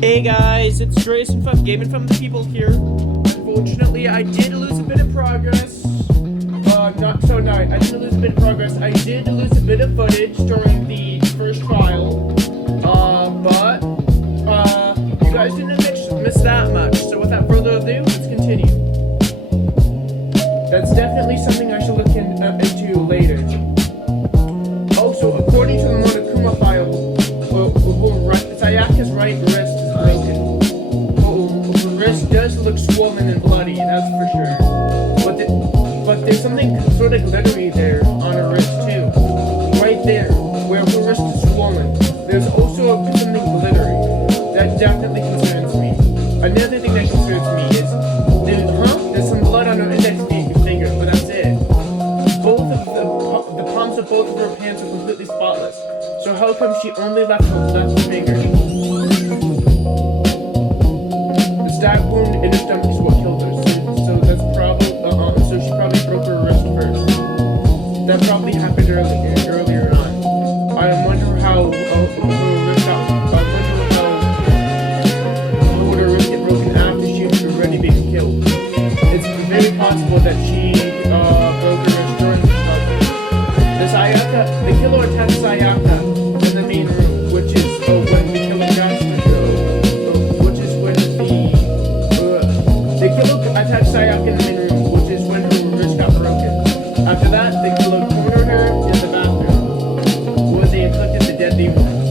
Hey guys, it's Grayson from Gaming from the People here. Unfortunately, I did lose a bit of progress. I didn't lose a bit of progress. I did lose a bit of footage during the first trial. But you guys didn't miss that much. So without further ado, let's continue. That's definitely something I should look into later. Also, according to the Monokuma file, Sayaka's right wrist is broken. The wrist does look swollen and bloody, that's for sure. But there's something sort of glittery there on her wrist too. Right there, where her wrist is swollen. There's also something glittery. That definitely concerns me. Another thing that concerns me is, there's some blood on her index finger, but that's it. Both of the palms of both of her hands are completely spotless. So how come she only left her left finger? The stab wound in her stomach is what killed her. So that's probably so she probably broke her wrist first. That probably happened earlier on. I wonder how her wrist would her wrist get broken after she had already been killed. It's very possible that she broke her wrist during the struggle. The killer attacked Sayaka in the main room, which is when the killer attacked Sayaka in the main room, which is when her wrist got broken. After that, the killer cornered her in the bathroom, where they inflicted the deadly wounds.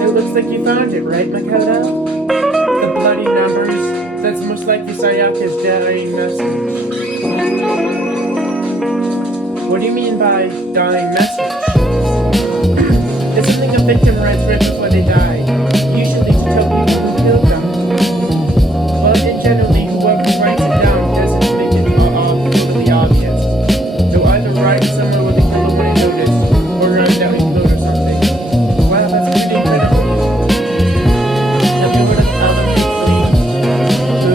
It looks like you found it, right, Makoto? The bloody numbers, that's most likely Sayaka's dying message. What do you mean by dying message? It's something a victim writes right before they die, usually to tell people who killed them. But in generally, whoever writes it down doesn't make it totally obvious. They'll either write it somewhere where the killer wouldn't notice, or write down and note or something. Wow, that's pretty incredible. Have you heard of Alan Lee? Who?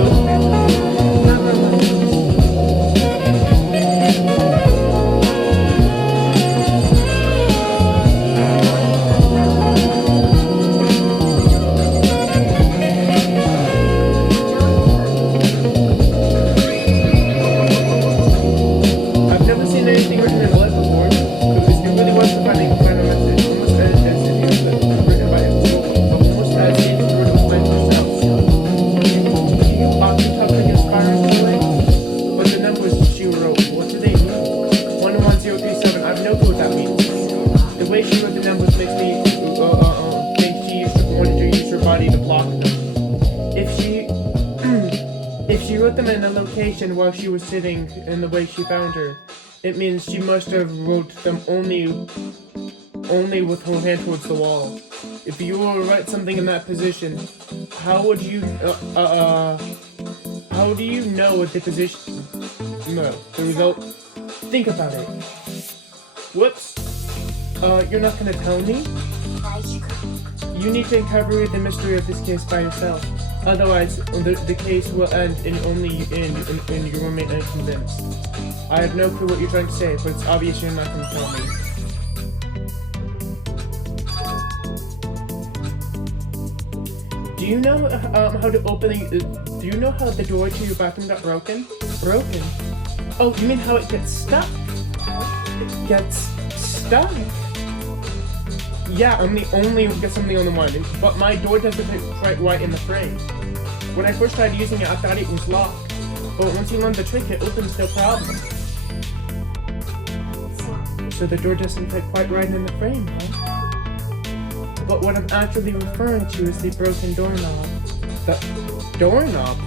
I've never seen anything written in blood before. It really was the final message, almost as if it was written by almost as if it were written by herself. You often talk against Karen anyway, but the numbers she wrote, what do they mean? 11037, I have no clue what that means. The way she wrote the numbers makes me think she wanted to use her body to block them. If she wrote them in a location while she was sitting in the way she found her, it means she must have wrote them only with her hand towards the wall. If you were to write something in that position, how do you know what the position? No, the result. Think about it. Whoops. You're not gonna tell me? You need to uncover the mystery of this case by yourself. Otherwise, the case will end and only you remain unconvinced. I have no clue what you're trying to say, but it's obvious you're not going to tell me. Do you know how to open do you know how the door to your bathroom got broken? Broken? Oh, you mean how it gets stuck? It gets stuck? Yeah, I'm the only get something on the one, but my door doesn't fit quite right in the frame. When I first tried using it, I thought it was locked, but once you learn the trick, it opens no problem. So the door doesn't fit quite right in the frame, huh? But what I'm actually referring to is the broken doorknob. The doorknob?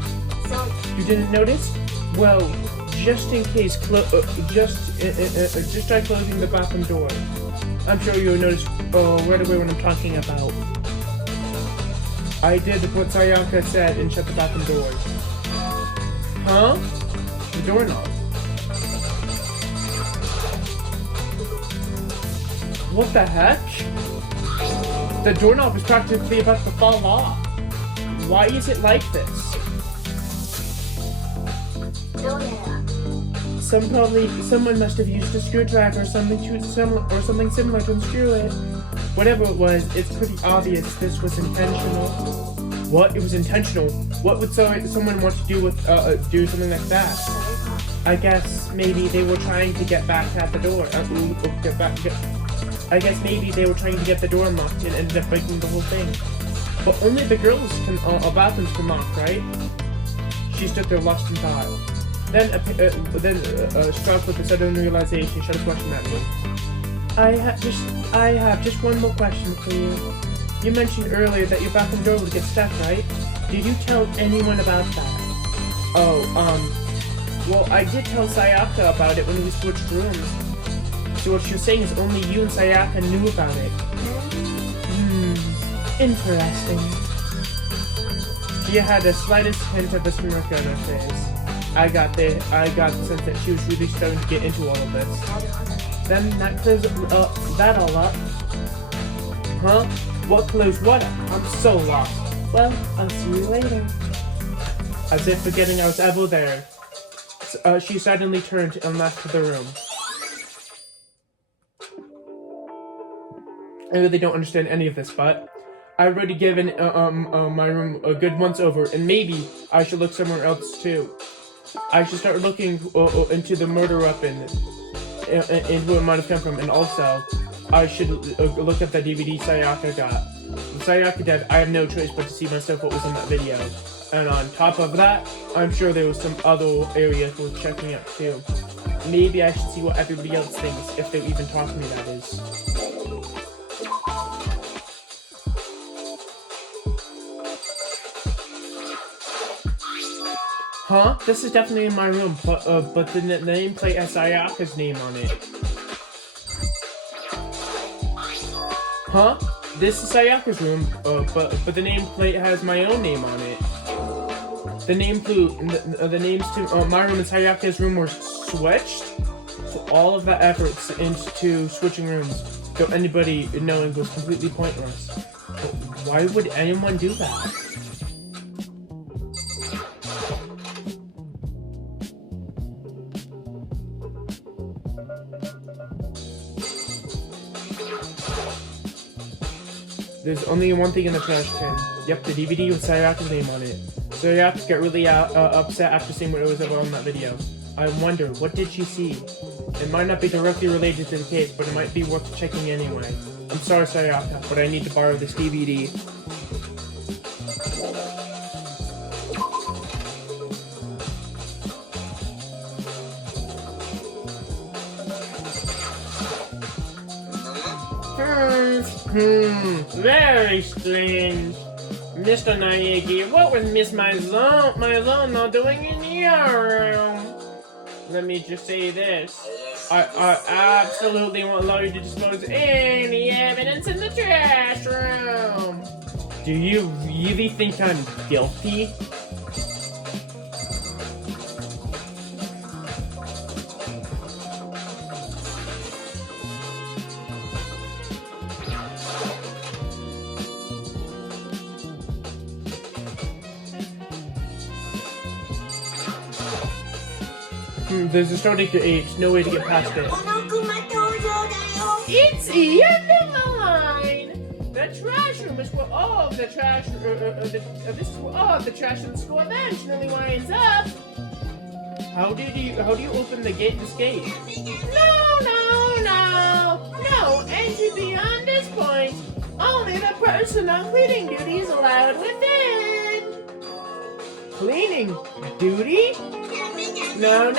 You didn't notice? Well, just in case, just try closing the bathroom door. I'm sure you'll notice right away what I'm talking about. I did what Sayaka said and shut the bathroom doors. Huh? The doorknob. What the heck? The doorknob is practically about to fall off. Why is it like this? Someone must have used a screwdriver or something similar to unscrew it. Whatever it was, it's pretty obvious this was intentional. What? It was intentional? What would someone want to do with do something like that? I guess maybe they were trying to get back at the door. I guess maybe they were trying to get the door unlocked and ended up breaking the whole thing. But only the girls' bathrooms can lock, right? She stood there lost in thought. Then, struck with a sudden realization, shut his question at me. I have just one more question for you. You mentioned earlier that your bathroom door would get stuck, right? Did you tell anyone about that? Well, I did tell Sayaka about it when we switched rooms. So what you're saying is only you and Sayaka knew about it. Interesting. She had the slightest hint of a smirk on her face. I got the sense that she was really starting to get into all of this. Then that clears that all up. Huh? What clears what up? I'm so lost. Well, I'll see you later. As if forgetting I was ever there, she suddenly turned and left the room. I really don't understand any of this, but I've already given my room a good once over, and maybe I should look somewhere else too. I should start looking into the murder weapon and who it might have come from, and also I should look at the DVD Sayaka got. With Sayaka dead, I have no choice but to see myself what was in that video. And on top of that, I'm sure there was some other areas worth checking out too. Maybe I should see what everybody else thinks, if they even talk to me, that is. Huh? This is definitely in my room, but the nameplate has Sayaka's name on it. Huh? This is Sayaka's room, but the nameplate has my own name on it. The names to my room and Sayaka's room were switched, so all of the efforts into switching rooms, so anybody knowing was completely pointless. But why would anyone do that? There's only one thing in the trash can. Yep, the DVD with Sayaka's name on it. Sayaka got really upset after seeing what it was about in that video. I wonder, what did she see? It might not be directly related to the case, but it might be worth checking anyway. I'm sorry, Sayaka, but I need to borrow this DVD. Very strange. Mr. Naegi, what was Miss Mizono doing in your room? Let me just say this. I absolutely won't allow you to dispose any evidence in the trash room. Do you really think I'm guilty? There's a starting to age, no way to get past it. It's the end of the line! The trash room is where all of the trash, this is where all of the trash in the school eventually winds up. How do you open the gate, this gate? No entry beyond this point. Only the person on cleaning duty is allowed within. Cleaning duty? No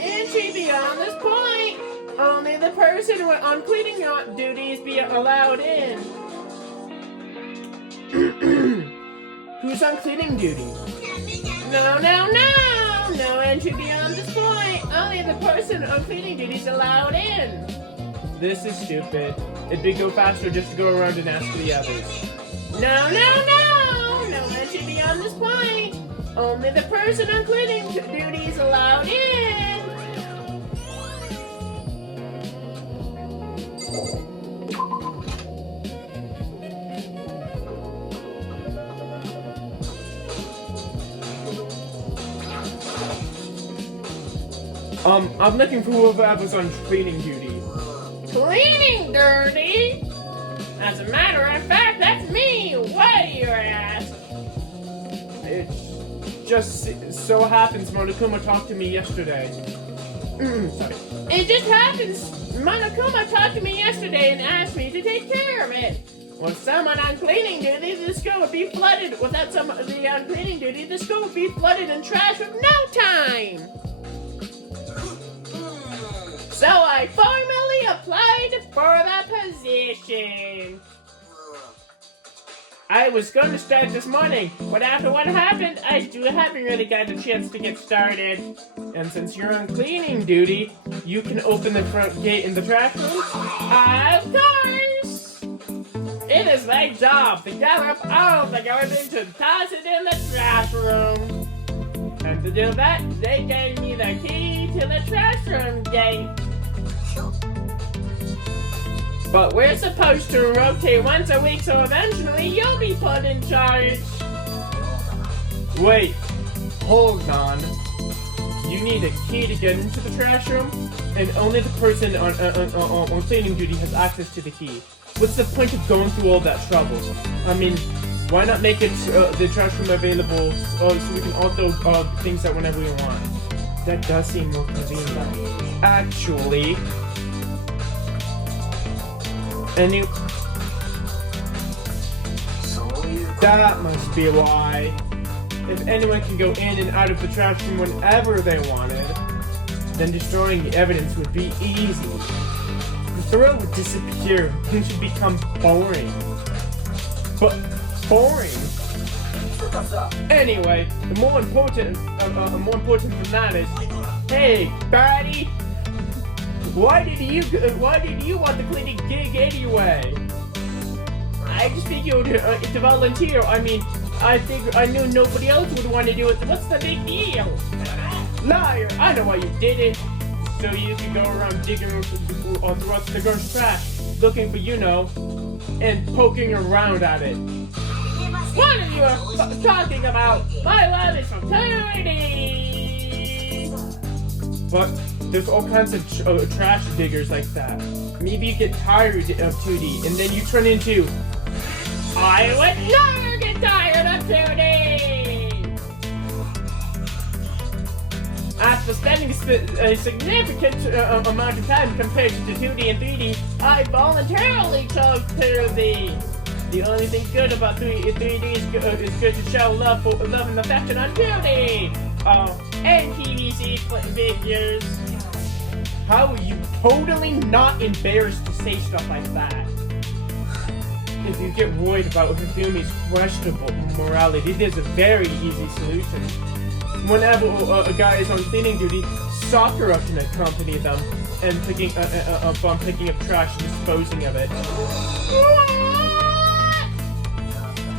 entry beyond this point. Only the person on cleaning duties be allowed in. Who's on cleaning duty? No entry beyond this point. Only the person on cleaning duties allowed in. This is stupid. It'd go faster just to go around and ask the others. No entry beyond this point. Only the person on cleaning duties allowed in. I'm looking for whoever was on cleaning duty. Cleaning dirty? As a matter of fact, that's me. Why do you ask? It just so happens Monokuma talked to me yesterday. Sorry. It just happens. Monokuma talked to me yesterday and asked me to take care of it. With someone on cleaning duty, the school would be flooded. Without someone on cleaning duty, the school would be flooded in trash with no time. So I formally applied for the position. I was going to start this morning, but after what happened, I still haven't really got a chance to get started. And since you're on cleaning duty, you can open the front gate in the trash room? Of course! It is my job to gather up all the garbage and toss it in the trash room. And to do that, they gave me the key to the trash room gate. But we're supposed to rotate once a week, so eventually you'll be put in charge. Wait, hold on. You need a key to get into the trash room, and only the person on cleaning duty has access to the key. What's the point of going through all that trouble? I mean, why not make it the trash room available so we can all throw things out whenever we want? That does seem more convenient. Actually, that must be why. If anyone can go in and out of the trash room whenever they wanted, then destroying the evidence would be easy. The thrill would disappear. Things would become boring. But boring? Anyway, more important than that is, hey, Batty, why did you want the cleaning gig anyway? I just figured to volunteer. I mean, I knew nobody else would want to do it. What's the big deal? Liar! I know why you did it. So you can go around digging throughout the girl's trash, looking for, and poking around at it. What are you talking about? My lab is so tiny! But there's all kinds of trash diggers like that. Maybe you get tired of 2D, and then you turn into... I would never get tired of 2D! After spending a significant amount of time compared to 2D and 3D, I voluntarily chose 2D. The only thing good about 3D is good to show love and affection on 2D. And PVC figures. How are you totally not embarrassed to say stuff like that? If you get worried about Hifumi's questionable morality, there's a very easy solution. Whenever a guy is on cleaning duty, Sakura can accompany them and picking up trash and disposing of it.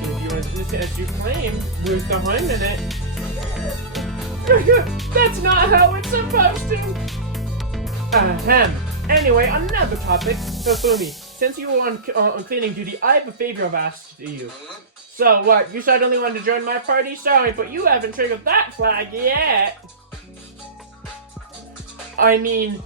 If you want this as you claim, where's the harm in it? That's not how it's supposed to. Ahem. Anyway, on another topic, Hifumi, since you were on cleaning duty, I have a favor I've asked you. So what, you suddenly want to join my party? Sorry, but you haven't triggered that flag yet. I mean,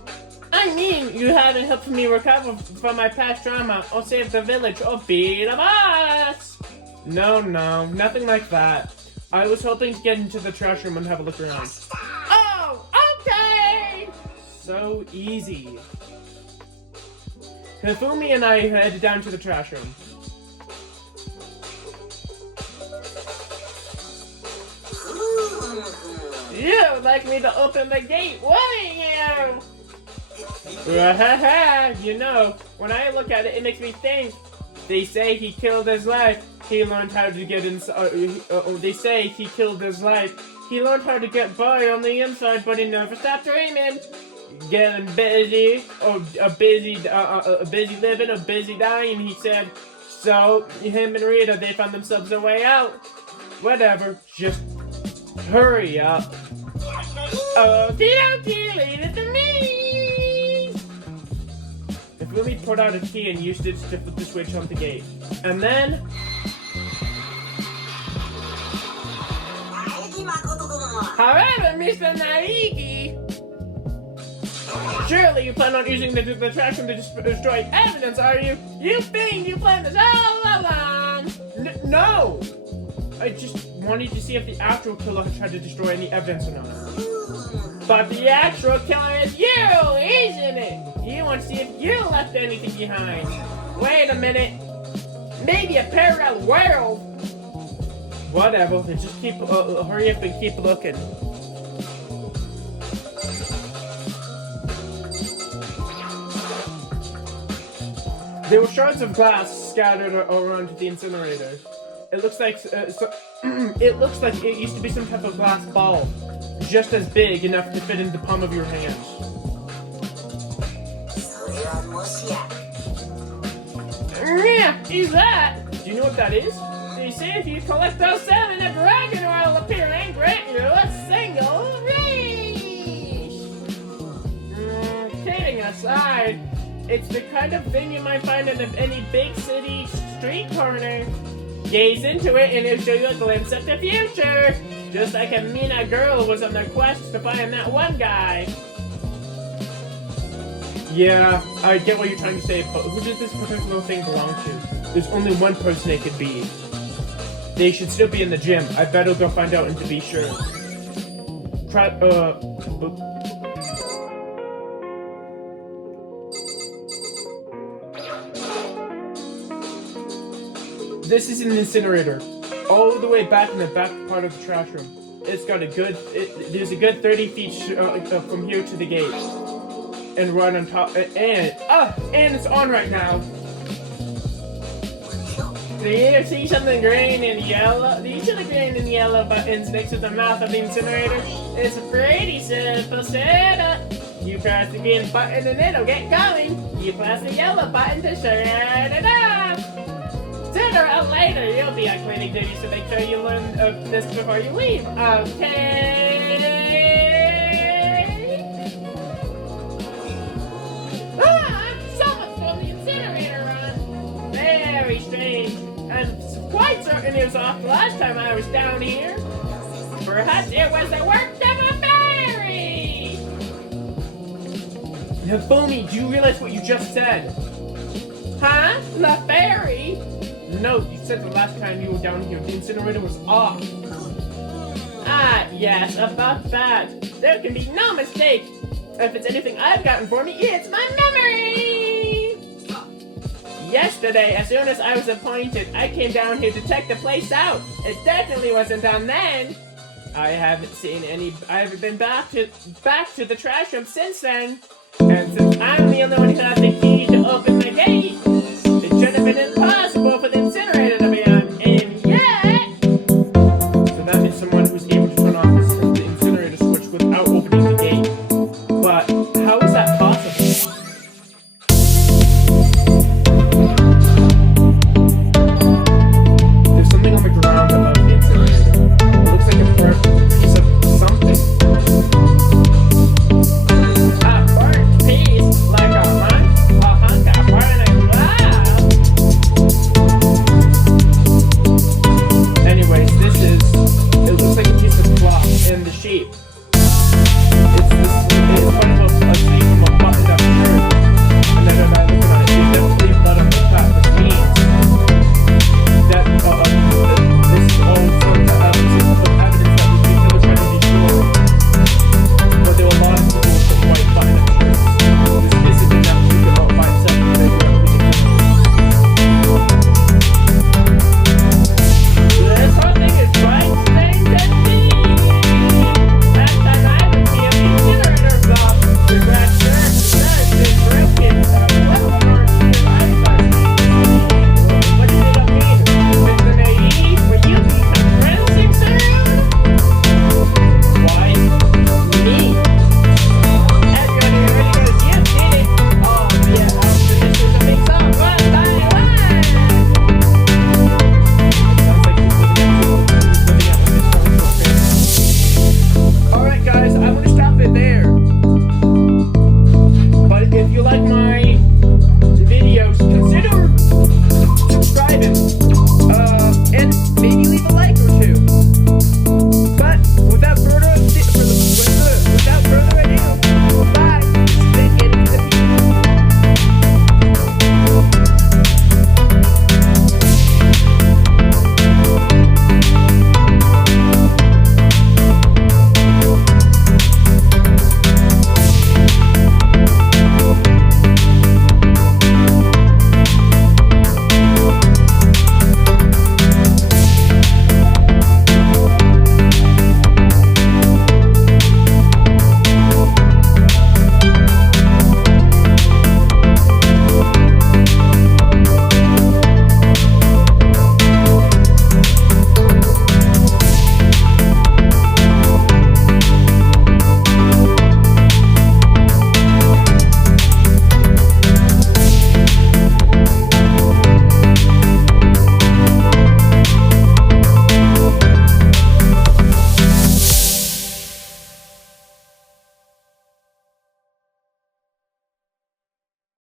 you haven't helped me recover from my past trauma, or save the village, or beat a boss. No, nothing like that. I was hoping to get into the trash room and have a look around. Oh, okay! So easy. Hifumi and I headed down to the trash room. You would like me to open the gate, wouldn't you? When I look at it, it makes me think. They say he killed his life. He learned how to get inside. They say he killed his life. He learned how to get by on the inside, but he never stopped dreaming. Getting busy, or busy living, or busy dying, he said. So, him and Rita, they found themselves a way out. Whatever, just hurry up. Okie dokie, leave it to me! Hifumi pulled out a key and used it to flip the switch on the gate. And then... However, Mr. Naigi... Surely you plan on using the trash room to destroy evidence, are you? You fiend, you planned this all along! No! I just wanted to see if the actual killer had tried to destroy any evidence or not. But the actual killer is you, isn't it? You want to see if you left anything behind. Wait a minute. Maybe a parallel world. Whatever, then just keep, hurry up and keep looking. There were shards of glass scattered around the incinerator. It looks like it looks like it used to be some type of glass ball, just as big enough to fit in the palm of your hand. Yeah, is that? Do you know what that is? They say if you collect those seven, a dragon will appear and grant you a single wish. Kidding aside, it's the kind of thing you might find in any big city street corner. Gaze into it and it'll show you a glimpse of the future. Just like a Mina girl was on their quest to find that one guy. Yeah, I get what you're trying to say, but who does this particular thing belong to? There's only one person it could be. They should still be in the gym. I better go find out and to be sure. This is an incinerator, all the way back in the back part of the trash room. It's got a good, there's a good 30 feet from here to the gate. And right on top, and it's on right now. Do you see something green and yellow? Do you see the green and yellow buttons next to the mouth of the incinerator? It's a pretty simple setup. You press the green button and it'll get going. You press the yellow button to shut it off. Sooner or later, you'll be on cleaning duty, so make sure you learn this before you leave. Okay? Someone stole the incinerator run. Very strange. I'm quite certain it was off the last time I was down here. Perhaps it was the work of a fairy. Nafumi, do you realize what you just said? Huh? The fairy? No, you said the last time you were down here, the incinerator was off. Ah, yes, about that. There can be no mistake. If it's anything I've gotten for me, it's my memory! Yesterday, as soon as I was appointed, I came down here to check the place out. It definitely wasn't done then. I haven't been back to the trash room since then. And since I'm the only one who has the key to open the gate, it should have been impossible for the incinerator to be on. And yet... So that means someone who's able to turn off the incinerator switch without opening the gate. But how is that possible? There's something on the ground above the incinerator. It looks like a burnt piece of something. A burnt piece? Like a hunk of burning glass? Anyways, it looks like a piece of cloth in the shape